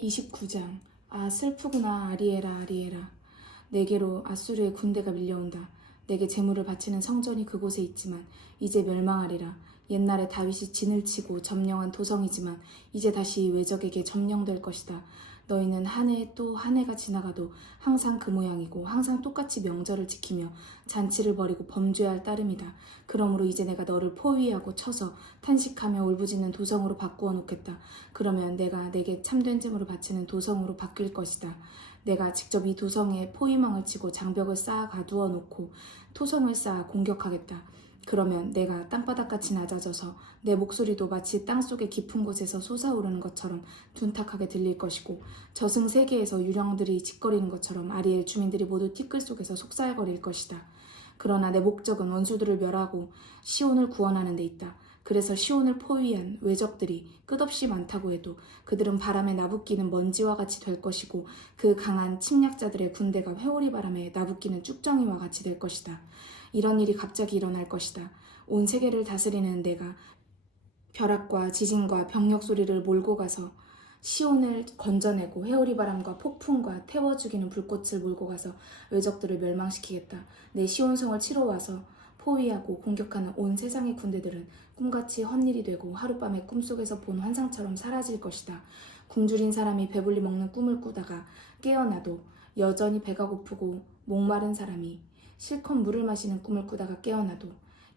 29장. 아 슬프구나. 아리에라 아리에라. 내게로 아수르의 군대가 밀려온다. 내게 제물을 바치는 성전이 그곳에 있지만 이제 멸망하리라. 옛날에 다윗이 진을 치고 점령한 도성이지만 이제 다시 외적에게 점령될 것이다. 너희는 한 해 또 한 해가 지나가도 항상 그 모양이고 항상 똑같이 명절을 지키며 잔치를 벌이고 범죄할 따름이다. 그러므로 이제 내가 너를 포위하고 쳐서 탄식하며 울부짖는 도성으로 바꾸어 놓겠다. 그러면 내가 내게 참된 제물을 바치는 도성으로 바뀔 것이다. 내가 직접 이 도성에 포위망을 치고 장벽을 쌓아 가두어 놓고 토성을 쌓아 공격하겠다. 그러면 내가 땅바닥같이 낮아져서 내 목소리도 마치 땅속의 깊은 곳에서 솟아오르는 것처럼 둔탁하게 들릴 것이고 저승세계에서 유령들이 짓거리는 것처럼 아리엘 주민들이 모두 티끌 속에서 속살거릴 것이다. 그러나 내 목적은 원수들을 멸하고 시온을 구원하는 데 있다. 그래서 시온을 포위한 외적들이 끝없이 많다고 해도 그들은 바람에 나부끼는 먼지와 같이 될 것이고 그 강한 침략자들의 군대가 회오리 바람에 나부끼는 쭉정이와 같이 될 것이다. 이런 일이 갑자기 일어날 것이다. 온 세계를 다스리는 내가 벼락과 지진과 병력 소리를 몰고 가서 시온을 건져내고 회오리 바람과 폭풍과 태워 죽이는 불꽃을 몰고 가서 외적들을 멸망시키겠다. 내 시온성을 치러 와서 포위하고 공격하는 온 세상의 군대들은 꿈같이 헛일이 되고 하룻밤에 꿈속에서 본 환상처럼 사라질 것이다. 굶주린 사람이 배불리 먹는 꿈을 꾸다가 깨어나도 여전히 배가 고프고 목마른 사람이 실컷 물을 마시는 꿈을 꾸다가 깨어나도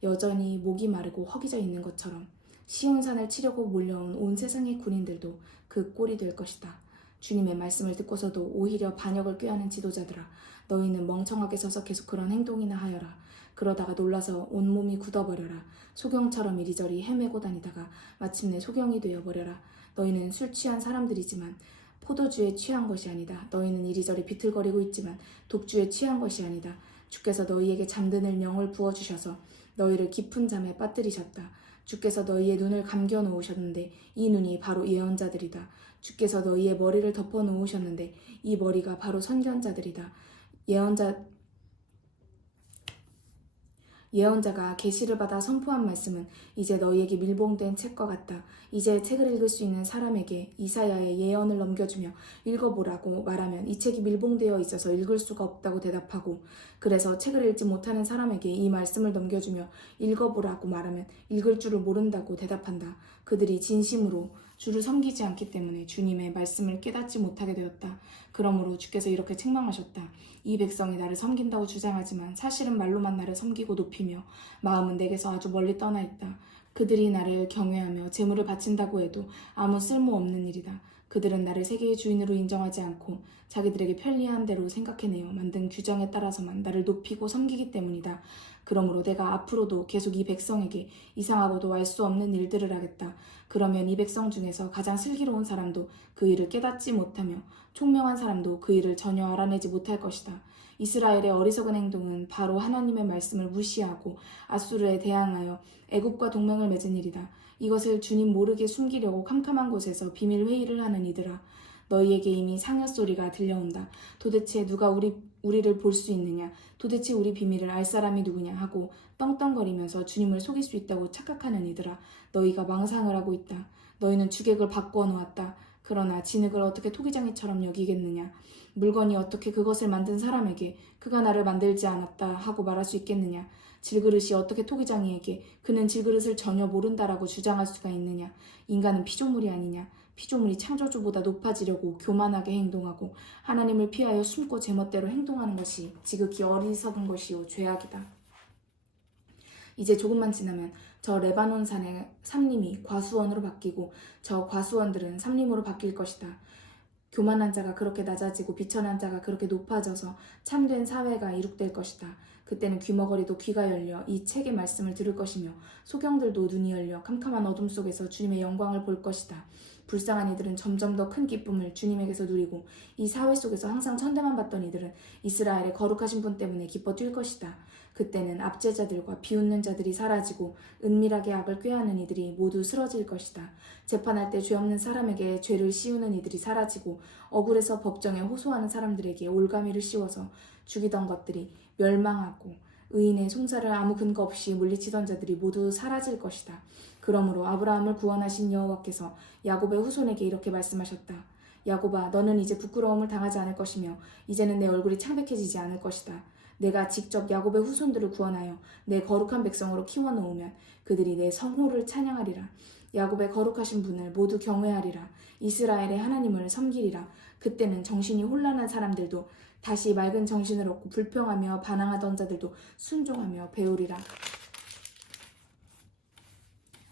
여전히 목이 마르고 허기져 있는 것처럼 시온산을 치려고 몰려온 온 세상의 군인들도 그 꼴이 될 것이다. 주님의 말씀을 듣고서도 오히려 반역을 꾀하는 지도자들아, 너희는 멍청하게 서서 계속 그런 행동이나 하여라. 그러다가 놀라서 온몸이 굳어버려라. 소경처럼 이리저리 헤매고 다니다가 마침내 소경이 되어버려라. 너희는 술 취한 사람들이지만 포도주에 취한 것이 아니다. 너희는 이리저리 비틀거리고 있지만 독주에 취한 것이 아니다. 주께서 너희에게 잠드는 영을 부어주셔서 너희를 깊은 잠에 빠뜨리셨다. 주께서 너희의 눈을 감겨 놓으셨는데 이 눈이 바로 예언자들이다. 주께서 너희의 머리를 덮어 놓으셨는데 이 머리가 바로 선견자들이다. 예언자가 계시를 받아 선포한 말씀은 이제 너희에게 밀봉된 책과 같다. 이제 책을 읽을 수 있는 사람에게 이사야의 예언을 넘겨주며 읽어보라고 말하면 이 책이 밀봉되어 있어서 읽을 수가 없다고 대답하고, 그래서 책을 읽지 못하는 사람에게 이 말씀을 넘겨주며 읽어보라고 말하면 읽을 줄을 모른다고 대답한다. 그들이 진심으로 주를 섬기지 않기 때문에 주님의 말씀을 깨닫지 못하게 되었다. 그러므로 주께서 이렇게 책망하셨다. 이 백성이 나를 섬긴다고 주장하지만 사실은 말로만 나를 섬기고 높이며 마음은 내게서 아주 멀리 떠나 있다. 그들이 나를 경외하며 재물을 바친다고 해도 아무 쓸모없는 일이다. 그들은 나를 세계의 주인으로 인정하지 않고 자기들에게 편리한 대로 생각해내어 만든 규정에 따라서만 나를 높이고 섬기기 때문이다. 그러므로 내가 앞으로도 계속 이 백성에게 이상하고도 알 수 없는 일들을 하겠다. 그러면 이 백성 중에서 가장 슬기로운 사람도 그 일을 깨닫지 못하며 총명한 사람도 그 일을 전혀 알아내지 못할 것이다. 이스라엘의 어리석은 행동은 바로 하나님의 말씀을 무시하고 아수르에 대항하여 애굽과 동맹을 맺은 일이다. 이것을 주님 모르게 숨기려고 캄캄한 곳에서 비밀 회의를 하는 이들아, 너희에게 이미 상여 소리가 들려온다. 도대체 누가 우리를 볼 수 있느냐? 도대체 우리 비밀을 알 사람이 누구냐? 하고 떵떵거리면서 주님을 속일 수 있다고 착각하는 이들아, 너희가 망상을 하고 있다. 너희는 주객을 바꾸어 놓았다. 그러나 진흙을 어떻게 토기장이처럼 여기겠느냐? 물건이 어떻게 그것을 만든 사람에게 그가 나를 만들지 않았다 하고 말할 수 있겠느냐? 질그릇이 어떻게 토기장이에게 그는 질그릇을 전혀 모른다라고 주장할 수가 있느냐? 인간은 피조물이 아니냐? 피조물이 창조주보다 높아지려고 교만하게 행동하고 하나님을 피하여 숨고 제멋대로 행동하는 것이 지극히 어리석은 것이요 죄악이다. 이제 조금만 지나면 저 레바논 산의 삼림이 과수원으로 바뀌고 저 과수원들은 삼림으로 바뀔 것이다. 교만한 자가 그렇게 낮아지고 비천한 자가 그렇게 높아져서 참된 사회가 이룩될 것이다. 그때는 귀머거리도 귀가 열려 이 책의 말씀을 들을 것이며 소경들도 눈이 열려 캄캄한 어둠 속에서 주님의 영광을 볼 것이다. 불쌍한 이들은 점점 더 큰 기쁨을 주님에게서 누리고 이 사회 속에서 항상 천대만 받던 이들은 이스라엘의 거룩하신 분 때문에 기뻐 뛸 것이다. 그때는 압제자들과 비웃는 자들이 사라지고 은밀하게 악을 꾀하는 이들이 모두 쓰러질 것이다. 재판할 때 죄 없는 사람에게 죄를 씌우는 이들이 사라지고 억울해서 법정에 호소하는 사람들에게 올가미를 씌워서 죽이던 것들이 멸망하고 의인의 송사를 아무 근거 없이 물리치던 자들이 모두 사라질 것이다. 그러므로 아브라함을 구원하신 여호와께서 야곱의 후손에게 이렇게 말씀하셨다. 야곱아, 너는 이제 부끄러움을 당하지 않을 것이며 이제는 내 얼굴이 창백해지지 않을 것이다. 내가 직접 야곱의 후손들을 구원하여 내 거룩한 백성으로 키워놓으면 그들이 내 성호를 찬양하리라. 야곱의 거룩하신 분을 모두 경외하리라. 이스라엘의 하나님을 섬기리라. 그때는 정신이 혼란한 사람들도 다시 맑은 정신을 얻고 불평하며 반항하던 자들도 순종하며 배우리라.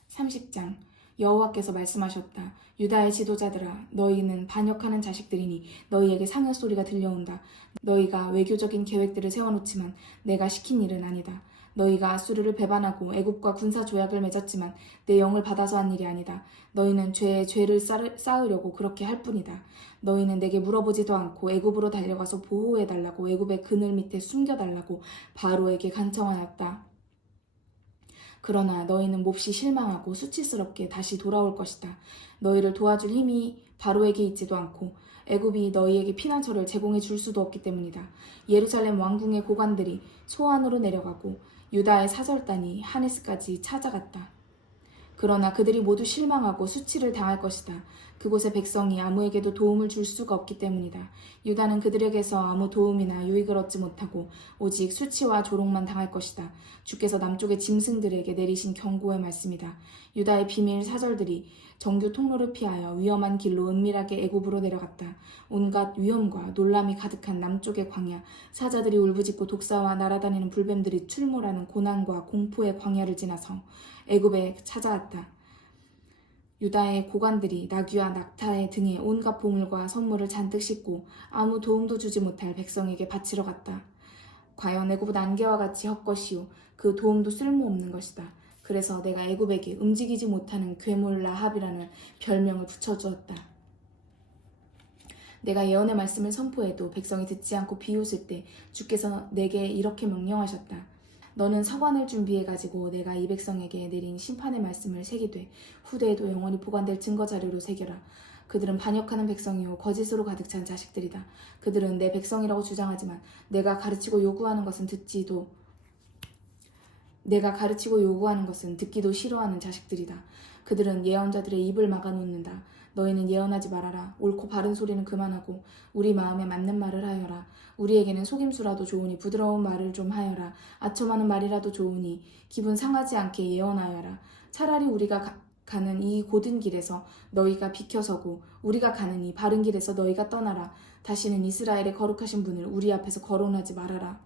30장. 여호와께서 말씀하셨다. 유다의 지도자들아, 너희는 반역하는 자식들이니 너희에게 상여 소리가 들려온다. 너희가 외교적인 계획들을 세워놓지만 내가 시킨 일은 아니다. 너희가 아수르를 배반하고 애굽과 군사 조약을 맺었지만 내 영을 받아서 한 일이 아니다. 너희는 죄에 죄를 쌓으려고 그렇게 할 뿐이다. 너희는 내게 물어보지도 않고 애굽으로 달려가서 보호해달라고 애굽의 그늘 밑에 숨겨달라고 바로에게 간청하였다. 그러나 너희는 몹시 실망하고 수치스럽게 다시 돌아올 것이다. 너희를 도와줄 힘이 바로에게 있지도 않고 애굽이 너희에게 피난처를 제공해 줄 수도 없기 때문이다. 예루살렘 왕궁의 고관들이 소안으로 내려가고 유다의 사절단이 하네스까지 찾아갔다. 그러나 그들이 모두 실망하고 수치를 당할 것이다. 그곳의 백성이 아무에게도 도움을 줄 수가 없기 때문이다. 유다는 그들에게서 아무 도움이나 유익을 얻지 못하고 오직 수치와 조롱만 당할 것이다. 주께서 남쪽의 짐승들에게 내리신 경고의 말씀이다. 유다의 비밀 사절들이 정규 통로를 피하여 위험한 길로 은밀하게 애굽으로 내려갔다. 온갖 위험과 놀람이 가득한 남쪽의 광야, 사자들이 울부짖고 독사와 날아다니는 불뱀들이 출몰하는 고난과 공포의 광야를 지나서 애굽에 찾아왔다. 유다의 고관들이 나귀와 낙타의 등에 온갖 보물과 선물을 잔뜩 싣고 아무 도움도 주지 못할 백성에게 바치러 갔다. 과연 애굽은 안개와 같이 헛것이요 그 도움도 쓸모없는 것이다. 그래서 내가 애굽에게 움직이지 못하는 괴물 라합이라는 별명을 붙여주었다. 내가 예언의 말씀을 선포해도 백성이 듣지 않고 비웃을 때 주께서 내게 이렇게 명령하셨다. 너는 서관을 준비해가지고 내가 이 백성에게 내린 심판의 말씀을 새기되 후대에도 영원히 보관될 증거자료로 새겨라. 그들은 반역하는 백성이요 거짓으로 가득 찬 자식들이다. 그들은 내 백성이라고 주장하지만 내가 가르치고 요구하는 것은 듣기도 싫어하는 자식들이다. 그들은 예언자들의 입을 막아놓는다. 너희는 예언하지 말아라. 옳고 바른 소리는 그만하고 우리 마음에 맞는 말을 하여라. 우리에게는 속임수라도 좋으니 부드러운 말을 좀 하여라. 아첨하는 말이라도 좋으니 기분 상하지 않게 예언하여라. 차라리 우리가 가는 이 고든 길에서 너희가 비켜서고 우리가 가는 이 바른 길에서 너희가 떠나라. 다시는 이스라엘의 거룩하신 분을 우리 앞에서 거론하지 말아라.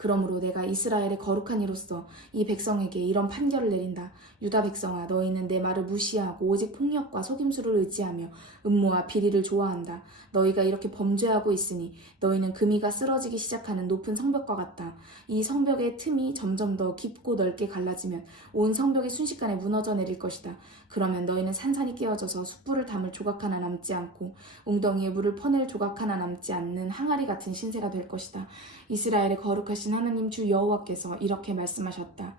그러므로 내가 이스라엘의 거룩한 이로서 이 백성에게 이런 판결을 내린다. 유다 백성아, 너희는 내 말을 무시하고 오직 폭력과 속임수를 의지하며 음모와 비리를 좋아한다. 너희가 이렇게 범죄하고 있으니 너희는 금이가 쓰러지기 시작하는 높은 성벽과 같다. 이 성벽의 틈이 점점 더 깊고 넓게 갈라지면 온 성벽이 순식간에 무너져 내릴 것이다. 그러면 너희는 산산이 깨어져서 숯불을 담을 조각 하나 남지 않고 웅덩이에 물을 퍼낼 조각 하나 남지 않는 항아리 같은 신세가 될 것이다. 이스라엘의 거룩하신 하나님 주 여호와께서 이렇게 말씀하셨다.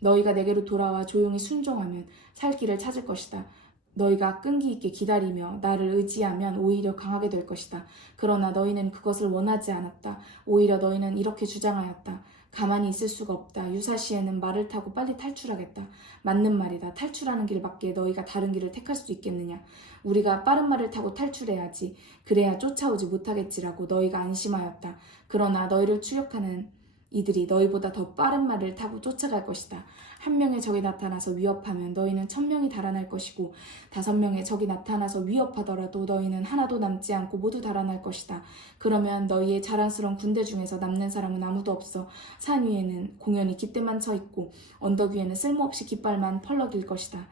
너희가 내게로 돌아와 조용히 순종하면 살 길을 찾을 것이다. 너희가 끈기 있게 기다리며 나를 의지하면 오히려 강하게 될 것이다. 그러나 너희는 그것을 원하지 않았다. 오히려 너희는 이렇게 주장하였다. 가만히 있을 수가 없다. 유사시에는 말을 타고 빨리 탈출하겠다. 맞는 말이다. 탈출하는 길밖에 너희가 다른 길을 택할 수 있겠느냐. 우리가 빠른 말을 타고 탈출해야지. 그래야 쫓아오지 못하겠지라고 너희가 안심하였다. 그러나 너희를 추격하는 이들이 너희보다 더 빠른 말을 타고 쫓아갈 것이다. 한 명의 적이 나타나서 위협하면 너희는 1000명이 달아날 것이고 5명의 적이 나타나서 위협하더라도 너희는 하나도 남지 않고 모두 달아날 것이다. 그러면 너희의 자랑스러운 군대 중에서 남는 사람은 아무도 없어. 산 위에는 공연히 깃대만 쳐 있고 언덕 위에는 쓸모없이 깃발만 펄럭일 것이다.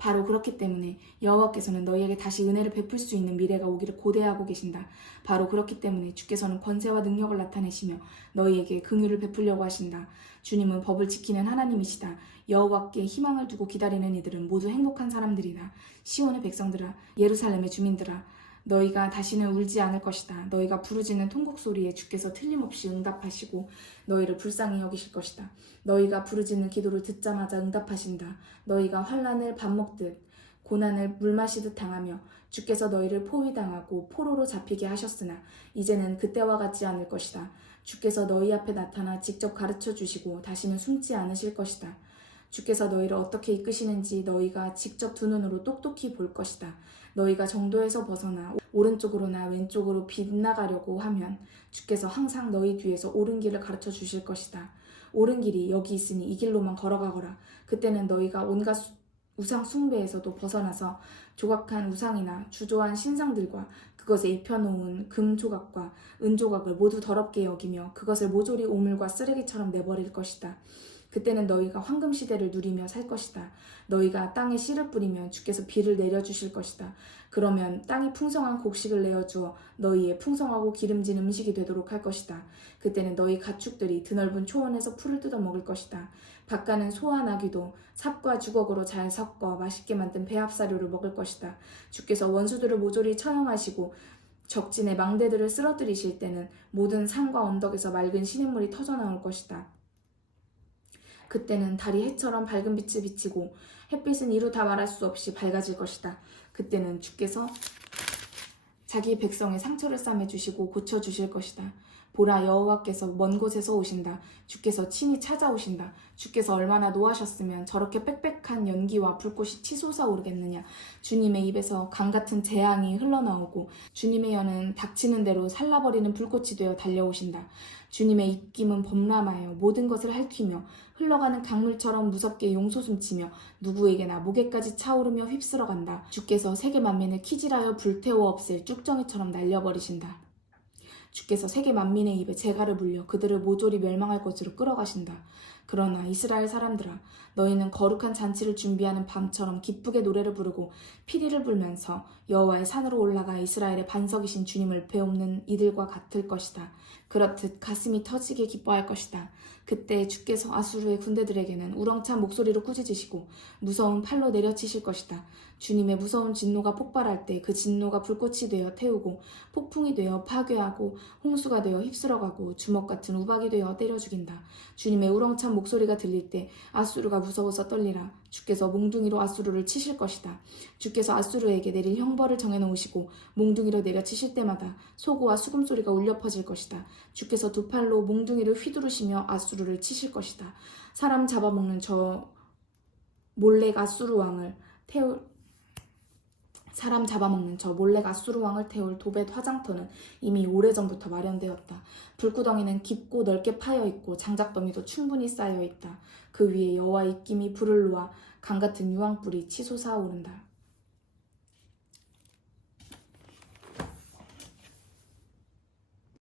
바로 그렇기 때문에 여호와께서는 너희에게 다시 은혜를 베풀 수 있는 미래가 오기를 고대하고 계신다. 바로 그렇기 때문에 주께서는 권세와 능력을 나타내시며 너희에게 긍휼을 베풀려고 하신다. 주님은 법을 지키는 하나님이시다. 여호와께 희망을 두고 기다리는 이들은 모두 행복한 사람들이다. 시온의 백성들아, 예루살렘의 주민들아, 너희가 다시는 울지 않을 것이다. 너희가 부르짖는 통곡 소리에 주께서 틀림없이 응답하시고 너희를 불쌍히 여기실 것이다. 너희가 부르짖는 기도를 듣자마자 응답하신다. 너희가 환난을 밥 먹듯 고난을 물 마시듯 당하며 주께서 너희를 포위당하고 포로로 잡히게 하셨으나 이제는 그때와 같지 않을 것이다. 주께서 너희 앞에 나타나 직접 가르쳐 주시고 다시는 숨지 않으실 것이다. 주께서 너희를 어떻게 이끄시는지 너희가 직접 두 눈으로 똑똑히 볼 것이다. 너희가 정도에서 벗어나 오른쪽으로나 왼쪽으로 빗나가려고 하면 주께서 항상 너희 뒤에서 옳은 길을 가르쳐 주실 것이다. 옳은 길이 여기 있으니 이 길로만 걸어가거라. 그때는 너희가 온갖 우상 숭배에서도 벗어나서 조각한 우상이나 주조한 신상들과 그것에 입혀놓은 금 조각과 은 조각을 모두 더럽게 여기며 그것을 모조리 오물과 쓰레기처럼 내버릴 것이다. 그때는 너희가 황금 시대를 누리며 살 것이다. 너희가 땅에 씨를 뿌리면 주께서 비를 내려주실 것이다. 그러면 땅이 풍성한 곡식을 내어주어 너희의 풍성하고 기름진 음식이 되도록 할 것이다. 그때는 너희 가축들이 드넓은 초원에서 풀을 뜯어 먹을 것이다. 밭가는 소와 나귀도 삽과 주걱으로 잘 섞어 맛있게 만든 배합사료를 먹을 것이다. 주께서 원수들을 모조리 처형하시고 적진의 망대들을 쓰러뜨리실 때는 모든 산과 언덕에서 맑은 시냇물이 터져나올 것이다. 그때는 달이 해처럼 밝은 빛을 비치고 햇빛은 이루 다 말할 수 없이 밝아질 것이다. 그때는 주께서 자기 백성의 상처를 싸매주시고 고쳐주실 것이다. 보라, 여호와께서 먼 곳에서 오신다. 주께서 친히 찾아오신다. 주께서 얼마나 노하셨으면 저렇게 빽빽한 연기와 불꽃이 치솟아 오르겠느냐. 주님의 입에서 강같은 재앙이 흘러나오고 주님의 혀는 닥치는 대로 살라버리는 불꽃이 되어 달려오신다. 주님의 입김은 범람하여 모든 것을 핥히며 흘러가는 강물처럼 무섭게 용솟음치며 누구에게나 목에까지 차오르며 휩쓸어간다. 주께서 세계 만민을 키질하여 불태워 없앨 쭉정이처럼 날려버리신다. 주께서 세계 만민의 입에 재갈을 물려 그들을 모조리 멸망할 것으로 끌어가신다. 그러나 이스라엘 사람들아, 너희는 거룩한 잔치를 준비하는 밤처럼 기쁘게 노래를 부르고 피리를 불면서 여호와의 산으로 올라가 이스라엘의 반석이신 주님을 배움는 이들과 같을 것이다. 그렇듯 가슴이 터지게 기뻐할 것이다. 그때 주께서 아수르의 군대들에게는 우렁찬 목소리로 꾸짖으시고 무서운 팔로 내려치실 것이다. 주님의 무서운 진노가 폭발할 때 그 진노가 불꽃이 되어 태우고 폭풍이 되어 파괴하고 홍수가 되어 휩쓸어가고 주먹 같은 우박이 되어 때려 죽인다. 주님의 우렁찬 목소리가 들릴 때 아수르가 무서워서 떨리라. 주께서 몽둥이로 아수르를 치실 것이다. 주께서 아수르에게 내릴 형벌을 정해놓으시고 몽둥이로 내려치실 때마다 소고와 수금소리가 울려 퍼질 것이다. 주께서 두 팔로 몽둥이를 휘두르시며 아수르를 치실 것이다. 사람 잡아먹는 저 몰렉 아수르 왕을 태울 도벳 화장터는 이미 오래전부터 마련되었다. 불구덩이는 깊고 넓게 파여있고 장작더미도 충분히 쌓여있다. 그 위에 여호와의 입김이 불을 놓아 강같은 유황불이 치솟아 오른다.